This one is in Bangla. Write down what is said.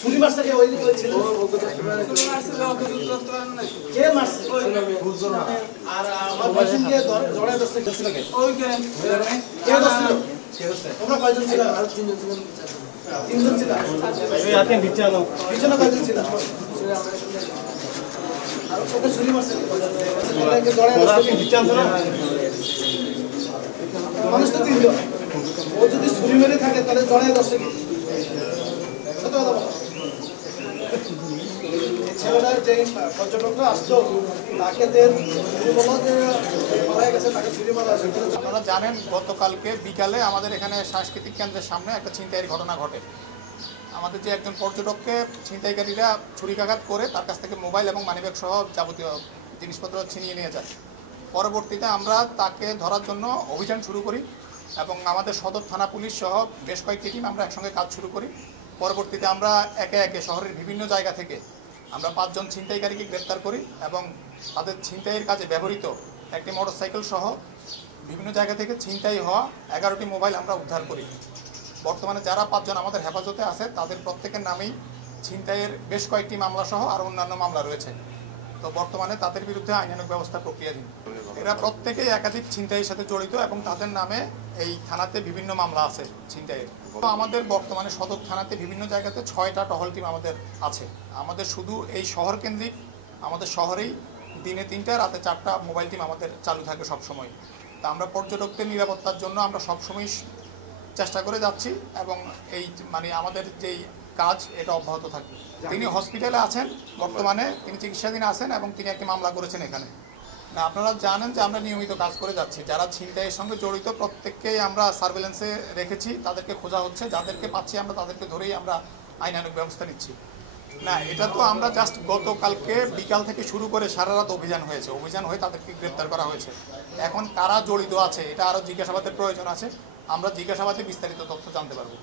ছুরি মারছে কে? ওই ছিল কে মারছে? আর আমার পেশেন্টকে জড়ায় ধরছে ছিল কে? কে ধরছিল? তোমরা কয়জন ছিল? তিনজন ছিল। এই আপনি বিছানো কয়জন ছিল? আর ওকে ছুরি মারছে কে? জড়ায় ধরছে বিছানো না? মানুষ তো তিনজন। ও যদি ছুরি মেরে থাকে তাহলে জড়ায় ধরছে কি? সত্য কথা বলো। ছেলেটা যে পর্যটকরা আসতো তাকে বলো যে মারা গেছে, তাকে ছুরি মারা আছে। আপনারা জানেন গতকালকে বিকালে আমাদের এখানে সাংস্কৃতিক কেন্দ্রের সামনে একটা ছিনতাইয়ের ঘটনা ঘটে। আমাদের যে একজন পর্যটককে ছিনতাইকারীরা ছুরিকাঘাত করে তার কাছ থেকে মোবাইল এবং মানিব্যাগ সহ যাবতীয় জিনিসপত্র ছিনিয়ে নিয়ে যায়। পরবর্তীতে আমরা তাকে ধরার জন্য অভিযান শুরু করি এবং আমাদের সদর থানা পুলিশ সহ বেশ কয়েকটি টিম আমরা একসঙ্গে কাজ শুরু করি। পরবর্তীতে আমরা একে একে শহরের বিভিন্ন জায়গা থেকে আমরা 5 জন ছিনতাইকারীকে গ্রেপ্তার করি এবং তাদের ছিনতাইয়ের কাজে ব্যবহৃত একটি মোটরসাইকেল সহ বিভিন্ন জায়গা থেকে ছিনতাই হওয়া 11টি মোবাইল আমরা উদ্ধার করি। বর্তমানে যারা 5 জন আমাদের হেফাজতে আছে তাদের প্রত্যেকের নামেই ছিনতাইয়ের বেশ কয়েকটি মামলা সহ আরও অন্যান্য মামলা রয়েছে। তো বর্তমানে তাদের বিরুদ্ধে আইনানুগ ব্যবস্থা প্রক্রিয়াধীন। এরা প্রত্যেকেই একাধিক ছিনতাইয়ের সাথে জড়িত এবং তাদের নামে এই থানাতে বিভিন্ন মামলা আছে ছিনতাইয়ের। তো আমাদের বর্তমানে সদর থানাতে বিভিন্ন জায়গাতে 6টা টহল টিম আমাদের আছে। আমাদের শুধু এই শহর কেন্দ্রিক আমাদের শহরেই দিনে 3টা রাতে 4টা মোবাইল টিম আমাদের চালু থাকে সবসময়। তা আমরা পর্যটকদের নিরাপত্তার জন্য আমরা সবসময় চেষ্টা করে যাচ্ছি এবং এই আমাদের যেই কাজ এটা অব্যাহত থাকবে। তিনি হসপিটালে আছেন, বর্তমানে তিনি চিকিৎসাধীন আছেন এবং তিনি একটি মামলা করেছেন এখানে। না, আপনারা জানেন যে আমরা নিয়মিত কাজ করে যাচ্ছি। যারা ছিনতাইয়ের সঙ্গে জড়িত প্রত্যেককেই আমরা সার্ভেলেন্সে রেখেছি, তাদেরকে খোঁজা হচ্ছে, যাদেরকে পাচ্ছি আমরা তাদেরকে ধরেই আমরা আইনানুগ ব্যবস্থা নিচ্ছি। না, এটা তো আমরা জাস্ট গতকালকে বিকাল থেকে শুরু করে সারা রাত অভিযান হয়েছে, অভিযান হয়ে তাদেরকে গ্রেপ্তার করা হয়েছে। এখন কারা জড়িত আছে এটা আরও জিজ্ঞাসাবাদের প্রয়োজন আছে। আমরা জিজ্ঞাসাবাদে বিস্তারিত তথ্য জানতে পারবো।